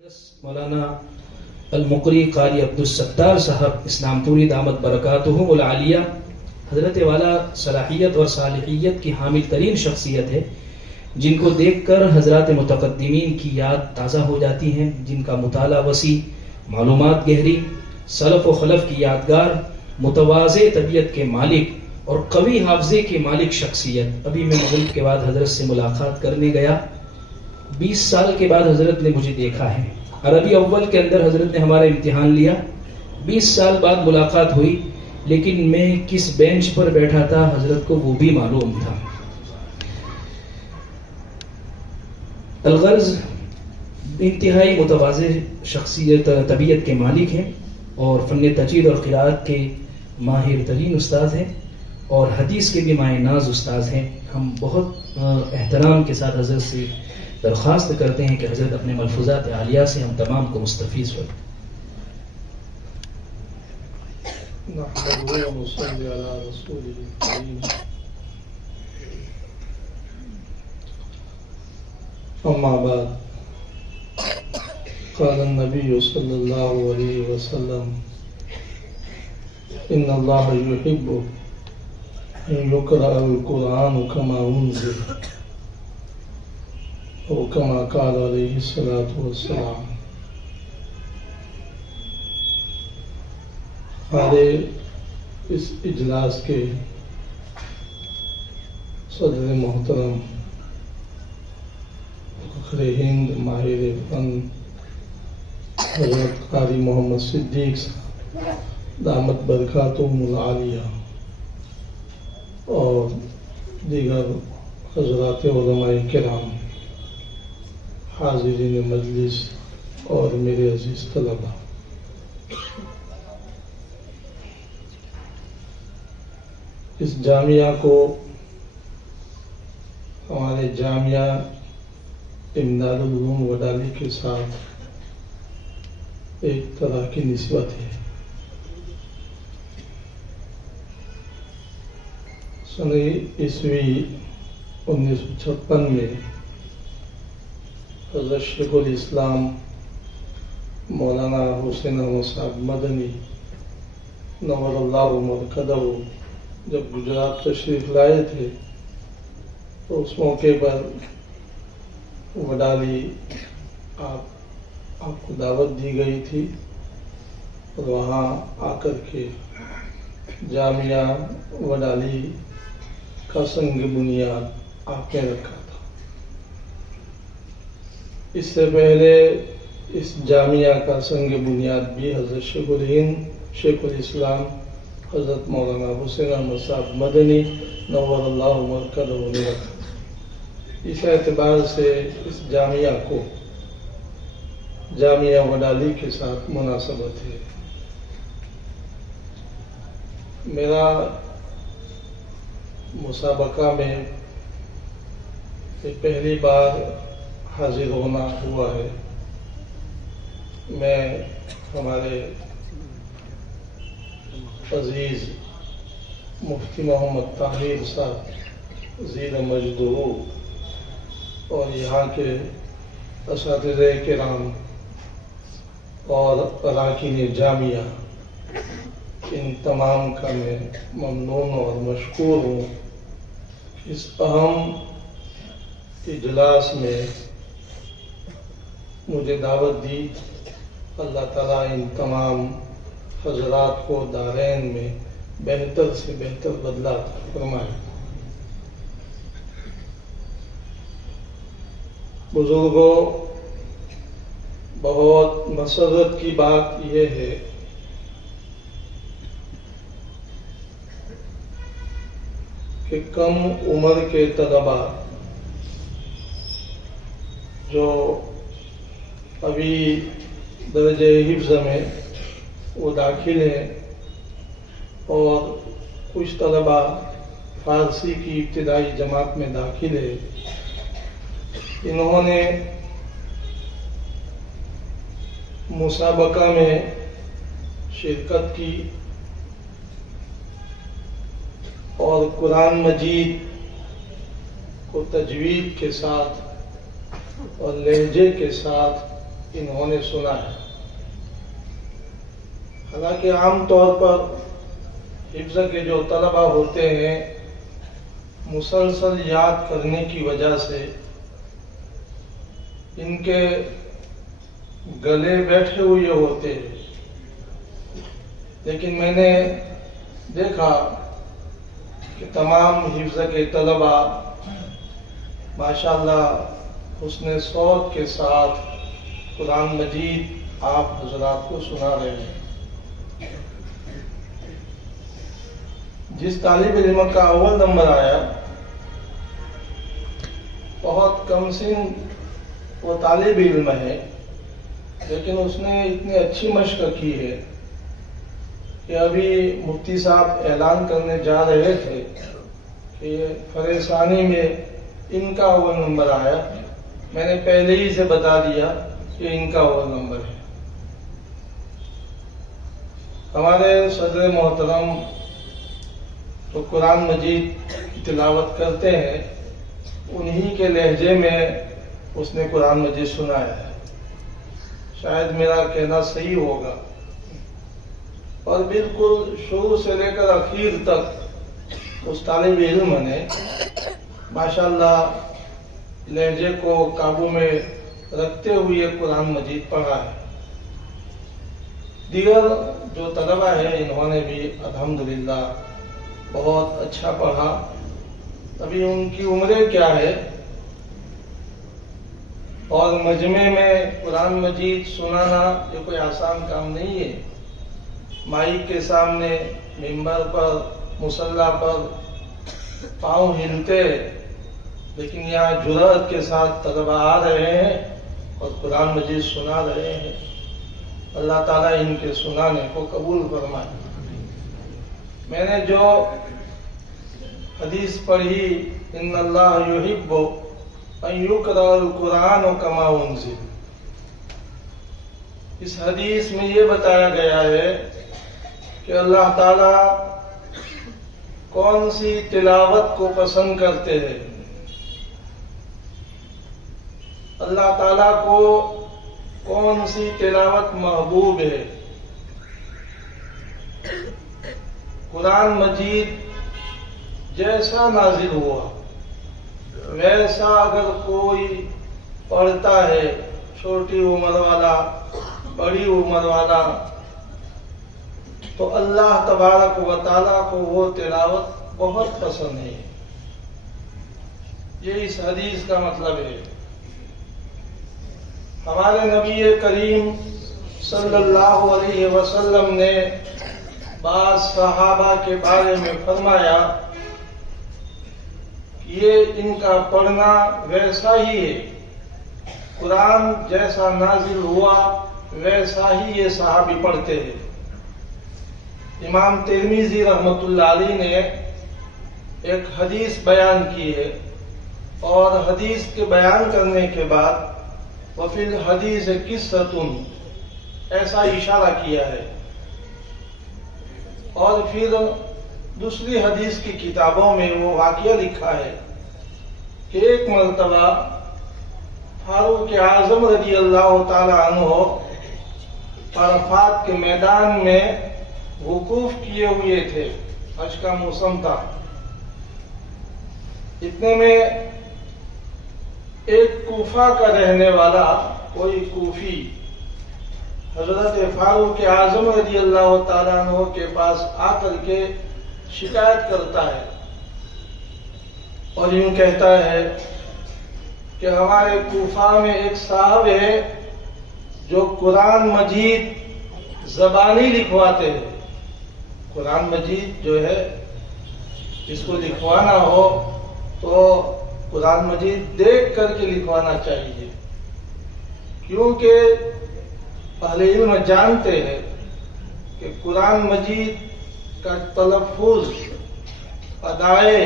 مولانا المقری قاری عبدالستار صاحب اسلام پوری دامت برکاتہم العالیہ حضرت والا صلاحیت اور صالحیت کی حامل ترین شخصیت ہے، جن کو دیکھ کر حضرات متقدمین کی یاد تازہ ہو جاتی ہیں، جن کا مطالعہ وسیع، معلومات گہری، سلف و خلف کی یادگار، متواضع طبیعت کے مالک اور قوی حافظے کے مالک شخصیت۔ ابھی میں مغرب کے بعد حضرت سے ملاقات کرنے گیا، 20 سال کے بعد حضرت نے مجھے دیکھا ہے۔ عربی اول کے اندر حضرت نے ہمارا امتحان لیا، 20 سال بعد ملاقات ہوئی، لیکن میں کس بینچ پر بیٹھا تھا حضرت کو وہ بھی معلوم تھا۔ الغرض انتہائی متواضع شخصیت طبیعت کے مالک ہیں اور فن تجوید اور قراءت کے ماہر ترین استاد ہیں اور حدیث کے بھی ماہ ناز استاد ہیں۔ ہم بہت احترام کے ساتھ حضرت سے درخواست کرتے ہیں کہ حضرت اپنے ملفوظات عالیہ سے ہم تمام کو مستفیض ہو۔ نحمده ونصلي على رسوله الكريم، أما بعد، قال النبي صلى الله عليه وسلم: إن الله يحب أن يقرأ القرآن كما أنزل، او كما قال عليه الصلاة والسلام۔ ہمارے اس اجلاس کے صدر محترم فخر ہند ماہر فن حضرت قاری محمد صدیق صاحب دامت برکاتہم العالیہ اور دیگر حضرات علماء کرام، حاضرین مجلس اور میرے عزیز طلباء، اس جامعہ کو ہمارے جامعہ امداد العلوم وڈالی کے ساتھ ایک طرح کی نسبت ہے۔ سن عیسوی 1956 میں حضرت شیخ الاسلام مولانا حسین احمد صاحب مدنی نور اللہ مرکزہ جب گجرات تشریف لائے تھے تو اس موقع پر وڈالی آپ کو دعوت دی گئی تھی اور وہاں آ کر کے جامعہ وڈالی کا سنگ بنیاد آپ نے رکھا تھا۔ اس سے پہلے اس جامعہ کا سنگ بنیاد بھی حضرت شیخ الہند شیخ الاسلام حضرت مولانا حسین احمد صاحب مدنی نور اللہ مرکزہ نے رکھا۔ اس اعتبار سے اس جامعہ کو جامعہ وڈالی کے ساتھ مناسبت ہے۔ میرا مسابقہ میں پہلی بار حاضر ہونا ہوا ہے۔ میں ہمارے عزیز مفتی محمد طاہر صاحب زیر مجدہو اور یہاں کے اساتذہ کرام اور اراکین جامعہ، ان تمام کا میں ممنون اور مشکور ہوں۔ اس اہم اجلاس میں مجھے دعوت دی، اللہ تعالیٰ ان تمام حضرات کو دارین میں بہتر سے بہتر بدلہ فرمائے۔ بزرگوں، بہت مسرت کی بات یہ ہے کہ کم عمر کے طلباء جو ابھی درجہ حفظ میں وہ داخل ہیں اور کچھ طلباء فارسی کی ابتدائی جماعت میں داخل ہے، انہوں نے مسابقہ میں شرکت کی اور قرآن مجید کو تجوید کے ساتھ اور لہجے کے ساتھ انہوں نے سنا ہے۔ حالانکہ عام طور پر حفظ کے جو طلبہ ہوتے ہیں مسلسل یاد کرنے کی وجہ سے ان کے گلے بیٹھے ہوئے ہوتے ہیں، لیکن میں نے دیکھا کہ تمام حفظ کے طلبہ ماشاءاللہ حسن صوت کے ساتھ قرآن مجید آپ حضرات کو سنا رہے ہیں۔ جس طالب علم کا اول نمبر آیا، بہت کم سن وہ طالب علم ہے، لیکن اس نے اتنی اچھی مشق کی ہے کہ ابھی مفتی صاحب اعلان کرنے جا رہے تھے کہ فریسانی میں ان کا اول نمبر آیا، میں نے پہلے ہی سے بتا دیا کہ ان کا اول نمبر ہے۔ ہمارے صدر محترم تو قرآن مجید کی تلاوت کرتے ہیں، انہی کے لہجے میں اس نے قرآن مجید سنایا ہے، شاید میرا کہنا صحیح ہوگا، اور بالکل شروع سے لے کر اخیر تک اس طالب علم نے ماشاءاللہ لہجے کو قابو میں رکھتے ہوئے قرآن مجید پڑھا ہے۔ دیگر جو طلبہ ہیں انہوں نے بھی الحمدللہ بہت اچھا پڑھا۔ ابھی ان کی عمریں کیا ہے، اور مجمع میں قرآن مجید سنانا یہ کوئی آسان کام نہیں ہے۔ مائک کے سامنے، ممبر پر، مصلی پر پاؤں ہلتے، لیکن یہاں جرأت کے ساتھ طلبہ آ رہے ہیں اور قرآن مجید سنا رہے ہیں۔ اللہ تعالیٰ ان کے سنانے کو قبول فرمائے۔ میں نے جو حدیث پڑھی، ان اللہ یحب ان یقرأ القرآن کما انزل، اس حدیث میں یہ بتایا گیا ہے کہ اللہ تعالیٰ کون سی تلاوت کو پسند کرتے ہیں۔ اللہ تعالیٰ کو کون سی تلاوت محبوب ہے۔ قرآن مجید جیسا نازل ہوا ویسا اگر کوئی پڑھتا ہے، چھوٹی عمر والا، بڑی عمر والا، تو اللہ تبارک و تعالیٰ کو وہ تلاوت بہت پسند ہے۔ یہ اس حدیث کا مطلب ہے۔ ہمارے نبی کریم صلی اللہ علیہ وسلم نے بعض صحابہ کے بارے میں فرمایا کہ یہ ان کا پڑھنا ویسا ہی ہے، قرآن جیسا نازل ہوا ویسا ہی یہ صحابی پڑھتے ہیں۔ امام ترمذی رحمۃ اللہ علیہ نے ایک حدیث بیان کی ہے، اور حدیث کے بیان کرنے کے بعد وفی الحدیث قصۃ ایسا اشارہ کیا ہے، اور پھر دوسری حدیث کی کتابوں میں وہ واقعہ لکھا ہے کہ ایک مرتبہ فاروق اعظم رضی اللہ تعالی عنہ عرفات کے میدان میں وقوف کیے ہوئے تھے، حج کا موسم تھا۔ اتنے میں ایک کوفہ کا رہنے والا کوئی کوفی حضرت فاروق اعظم رضی اللہ تعالیٰ عنہ کے پاس آ کر کے شکایت کرتا ہے، اور یوں کہتا ہے کہ ہمارے کوفہ میں ایک صاحب ہے جو قرآن مجید زبانی لکھواتے ہیں۔ قرآن مجید جو ہے اس کو لکھوانا ہو تو قرآن مجید دیکھ کر کے لکھوانا چاہیے، کیونکہ اہل علم جانتے ہیں کہ قرآن مجید کا تلفظ، ادائے،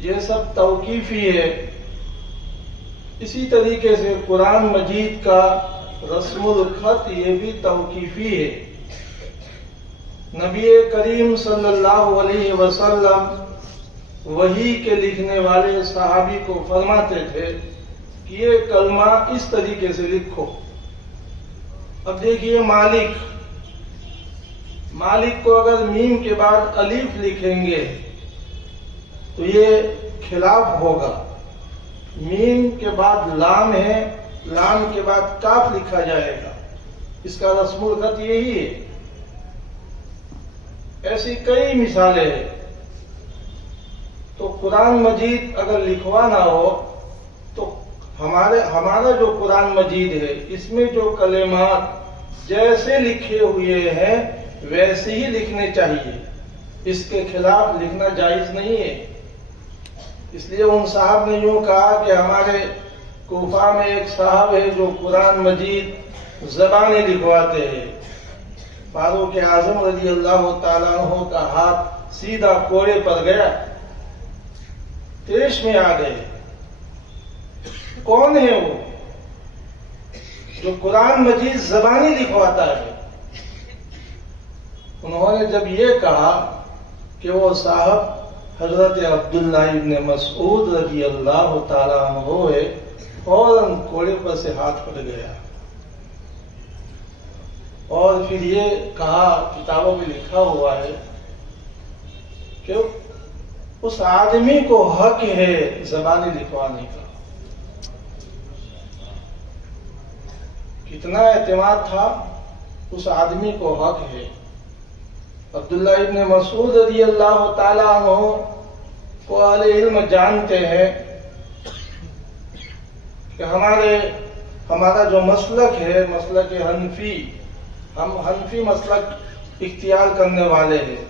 یہ سب توقیفی ہے۔ اسی طریقے سے قرآن مجید کا رسم الخط یہ بھی توقیفی ہے۔ نبی کریم صلی اللہ علیہ وسلم وحی کے لکھنے والے صحابی کو فرماتے تھے کہ یہ کلمہ اس طریقے سے لکھو. اب دیکھیے مالک کو اگر میم کے بعد الف لکھیں گے تو یہ خلاف ہوگا. میم کے بعد لام ہے، لام کے بعد کاف لکھا جائے گا. اس کا رسم الخط یہی ہے. ایسی کئی مثالیں ہیں. تو قرآن مجید اگر لکھوانا ہو تو ہمارا جو قرآن مجید ہے اس میں جو کلمات جیسے لکھے ہوئے ہیں ویسے ہی لکھنے چاہیے. اس کے خلاف لکھنا جائز نہیں ہے. اس لیے ان صاحب نے یوں کہا کہ ہمارے کوفہ میں ایک صاحب ہے جو قرآن مجید زبانیں لکھواتے ہیں. فاروق اعظم رضی اللہ تعالیٰ عنہ کا ہاتھ سیدھا کوڑے پر گیا، تیش میں آ گئے. کون ہے وہ جو قرآن مجید زبانی لکھواتا ہے؟ انہوں نے جب یہ کہا کہ وہ صاحب حضرت عبداللہ ابن مسعود رضی اللہ تعالیٰ عنہ ہے، فوراً کوڑے پر سے ہاتھ پھٹ گیا. اور پھر یہ کہا، کتابوں میں لکھا ہوا ہے کہ اس آدمی کو حق ہے زبانی لکھوانے کا. کتنا اعتماد تھا، اس آدمی کو حق ہے. عبداللہ ابن مسعود رضی اللہ تعالیٰ عنہ کو اہل علم جانتے ہیں کہ ہمارا جو مسلک ہے مسلک حنفی، ہم حنفی مسلک اختیار کرنے والے ہیں.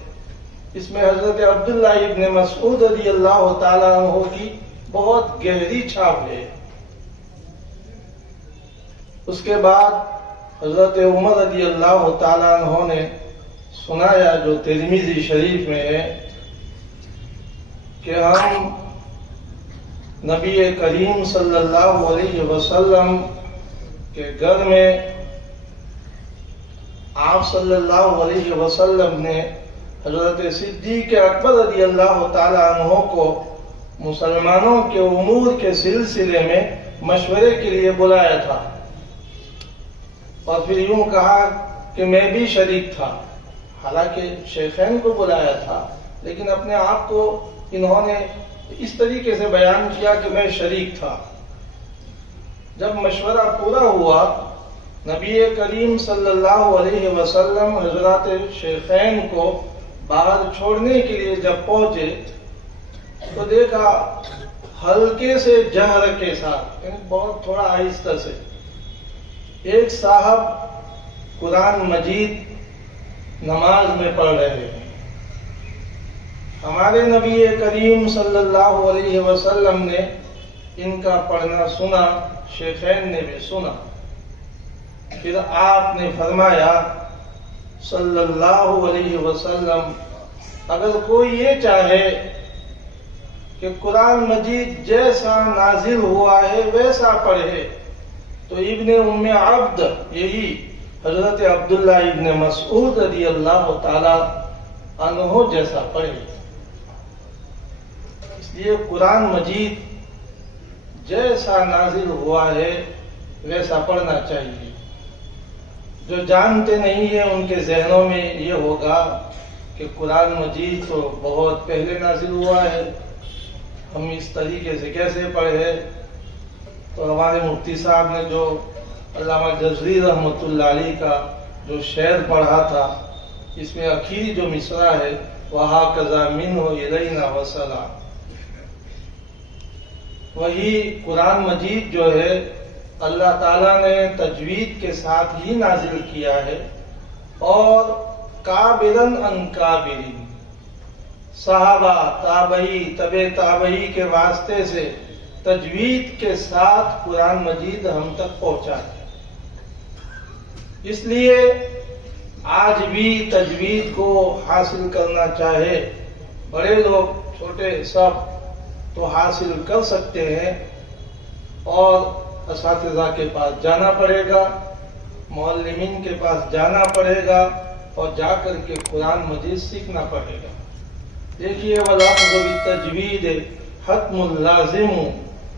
اس میں حضرت عبداللہ ابن مسعود رضی اللہ تعالیٰ عنہ کی بہت گہری چھاپ ہے. اس کے بعد حضرت عمر رضی اللہ تعالیٰ عنہ نے سنایا، جو ترمذی شریف میں ہے، کہ ہم نبی کریم صلی اللہ علیہ وسلم کے گھر میں آپ صلی اللہ علیہ وسلم نے حضرت صدیق اکبر رضی اللہ تعالیٰ عنہ کو مسلمانوں کے امور کے سلسلے میں مشورے کے لیے بلایا تھا. اور پھر یوں کہا کہ میں بھی شریک تھا. حالانکہ شیخین کو بلایا تھا لیکن اپنے آپ کو انہوں نے اس طریقے سے بیان کیا کہ میں شریک تھا. جب مشورہ پورا ہوا، نبی کریم صلی اللہ علیہ وسلم حضرات شیخین کو باہر چھوڑنے کے لیے جب پہنچے تو دیکھا ہلکے سے جہر کے ساتھ، یعنی بہت تھوڑا آہستہ سے، ایک صاحب قرآن مجید نماز میں پڑھ رہے ہیں. ہمارے نبی کریم صلی اللہ علیہ وسلم نے ان کا پڑھنا سنا، شیخین نے بھی سنا. پھر آپ نے فرمایا صلی اللہ علیہ وسلم، اگر کوئی یہ چاہے کہ قرآن مجید جیسا نازل ہوا ہے ویسا پڑھے تو ابن ام عبد، یہی حضرت عبداللہ ابن مسعود رضی اللہ تعالی عنہ جیسا پڑھے. اس لیے قرآن مجید جیسا نازل ہوا ہے ویسا پڑھنا چاہیے. جو جانتے نہیں ہیں ان کے ذہنوں میں یہ ہوگا کہ قرآن مجید تو بہت پہلے نازل ہوا ہے، ہم اس طریقے سے کیسے پڑھے. تو ہمارے مفتی صاحب نے جو علامہ جزری رحمۃ اللہ علیہ کا جو شعر پڑھا تھا، اس میں اخیری جو مصرع ہے وَهَكَذَا مِنْهُ إِلَيْنَا وَصَلًا، وہی قرآن مجید جو ہے اللہ تعالیٰ نے تجوید کے ساتھ ہی نازل کیا ہے، اور کابرن ان کابرین، صحابہ، تابعی، تبع تابعی کے واسطے سے تجوید کے ساتھ قرآن مجید ہم تک پہنچا ہے. اس لیے آج بھی تجوید کو حاصل کرنا چاہے، بڑے لوگ چھوٹے سب تو حاصل کر سکتے ہیں، اور اساتذہ کے پاس جانا پڑے گا، معلمین کے پاس جانا پڑے گا، اور جا کر کے قرآن مجید سیکھنا پڑے گا. دیکھیے وَلَفْظُ بِالتَّجْوِيدِ حَتْمٌ لَازِمٌ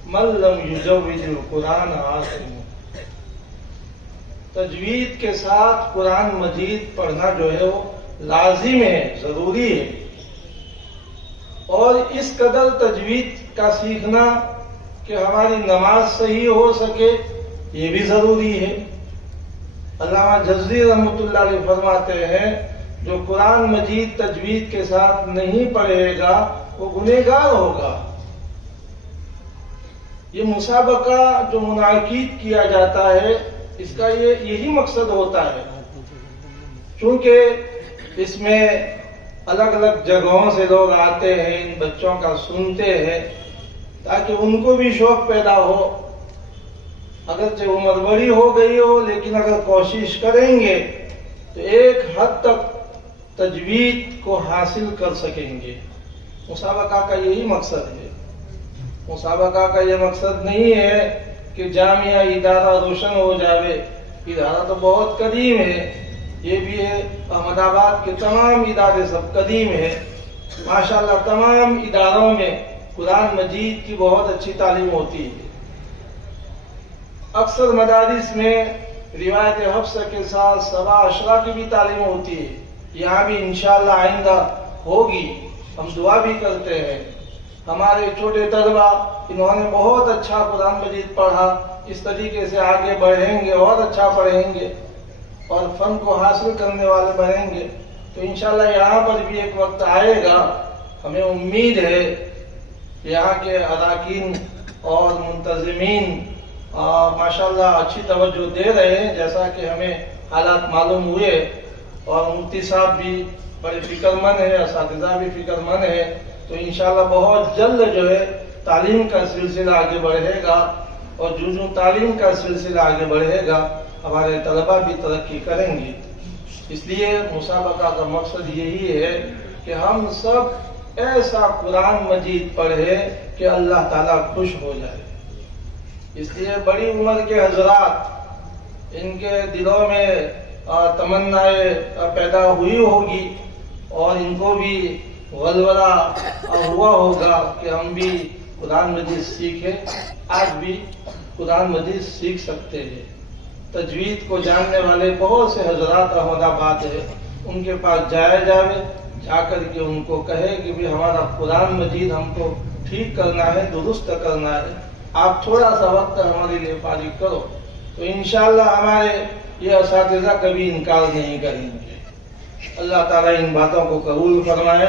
من لم یجوز القرآن عاصم. تجوید کے ساتھ قرآن مجید پڑھنا جو ہے وہ لازم ہے، ضروری ہے. اور اس قدر تجوید کا سیکھنا کہ ہماری نماز صحیح ہو سکے یہ بھی ضروری ہے. علامہ جزری رحمۃ اللہ علیہ فرماتے ہیں جو قرآن مجید تجوید کے ساتھ نہیں پڑھے گا وہ گنہگار ہوگا. یہ مسابقہ جو منعقد کیا جاتا ہے اس کا یہی مقصد ہوتا ہے، چونکہ اس میں الگ الگ جگہوں سے لوگ آتے ہیں، ان بچوں کا سنتے ہیں تاکہ ان کو بھی شوق پیدا ہو. اگرچہ عمر بڑی ہو گئی ہو لیکن اگر کوشش کریں گے تو ایک حد تک تجوید کو حاصل کر سکیں گے. مسابقہ کا یہی مقصد ہے. مسابقہ کا یہ مقصد نہیں ہے کہ جامعہ ادارہ روشن ہو جاوے. ادارہ تو بہت قدیم ہے، یہ بھی ہے. احمد آباد کے تمام ادارے سب قدیم ہے. ماشاءاللہ تمام اداروں میں قرآن مجید کی بہت اچھی تعلیم ہوتی ہے. اکثر مدارس میں روایت حفظ کے ساتھ سبا اشرا کی بھی تعلیم ہوتی ہے. یہاں بھی انشاءاللہ آئندہ ہوگی. ہم دعا بھی کرتے ہیں. ہمارے چھوٹے طلبہ انہوں نے بہت اچھا قرآن مجید پڑھا، اس طریقے سے آگے بڑھیں گے اور اچھا پڑھیں گے اور فن کو حاصل کرنے والے بنیں گے. تو انشاءاللہ یہاں پر بھی ایک وقت آئے گا، ہمیں امید ہے یہاں کے اراکین اور منتظمین ماشاءاللہ اچھی توجہ دے رہے ہیں جیسا کہ ہمیں حالات معلوم ہوئے. اور مفتی صاحب بھی بڑے فکر مند ہیں، اساتذہ بھی فکر مند ہیں. تو انشاءاللہ بہت جلد جو ہے تعلیم کا سلسلہ آگے بڑھے گا، اور جو تعلیم کا سلسلہ آگے بڑھے گا ہمارے طلبہ بھی ترقی کریں گے. اس لیے مسابقہ کا مقصد یہی ہے کہ ہم سب ایسا قرآن مجید پڑھے کہ اللہ تعالیٰ خوش ہو جائے. اس لیے بڑی عمر کے حضرات ان کے دلوں میں تمنائیں پیدا ہوئی ہوگی اور ان کو بھی ولولہ ہوا ہوگا کہ ہم بھی قرآن مجید سیکھیں. آج بھی قرآن مجید سیکھ سکتے ہیں. تجوید کو جاننے والے بہت سے حضرات احمد آباد ہیں، ان کے پاس جایا جائے، جا کر کے ان کو کہے کہ بھی ہمارا قرآن مجید ہم کو ٹھیک کرنا ہے، درست کرنا ہے، آپ تھوڑا سا وقت ہمارے لیے فارغ کرو. تو انشاءاللہ ہمارے یہ اساتذہ کبھی انکار نہیں کریں گے. اللہ تعالیٰ ان باتوں کو قبول فرمائے.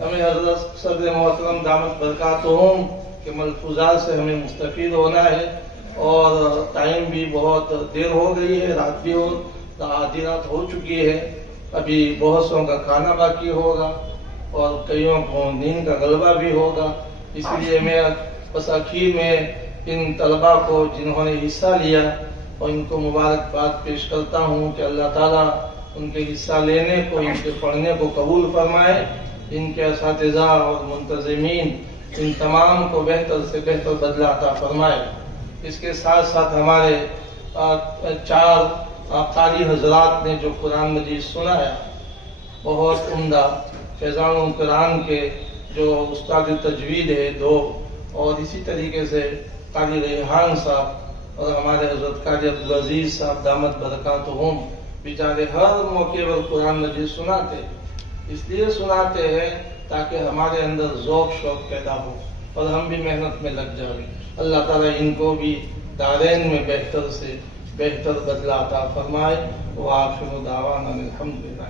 ہمیں حضرت صدر محترم دامت برکاتہم کے ملفوظات سے ہمیں مستفید ہونا ہے. اور ٹائم بھی بہت دیر ہو گئی ہے، رات بھی آدھی رات ہو چکی ہے. ابھی بہت سو کا کھانا باقی ہوگا اور کئیوں کو نیند کا غلبہ بھی ہوگا. اس لیے میں بس آخر میں ان طلبہ کو جنہوں نے حصہ لیا اور ان کو مبارکباد پیش کرتا ہوں کہ اللہ تعالیٰ ان کے حصہ لینے کو، ان کے پڑھنے کو قبول فرمائے. ان کے اساتذہ اور منتظمین ان تمام کو بہتر سے بہتر بدلہ عطا فرمائے. اس کے ساتھ ساتھ ہمارے 4 قاری حضرات نے جو قرآن مجید سنایا بہت عمدہ، فیضان القرآن کے جو استاد تجوید ہے 2، اور اسی طریقے سے قاری ریحان صاحب اور ہمارے حضرت قاری عبدالعزیز صاحب دامت برکاتہم بیچارے ہر موقع پر قرآن مجید سناتے. اس لیے سناتے ہیں تاکہ ہمارے اندر ذوق شوق پیدا ہو اور ہم بھی محنت میں لگ جائیں. اللہ تعالیٰ ان کو بھی دارین میں بہتر سے بہتر بدلہ عطا فرمائے. وآخر دعوانا الحمدللہ.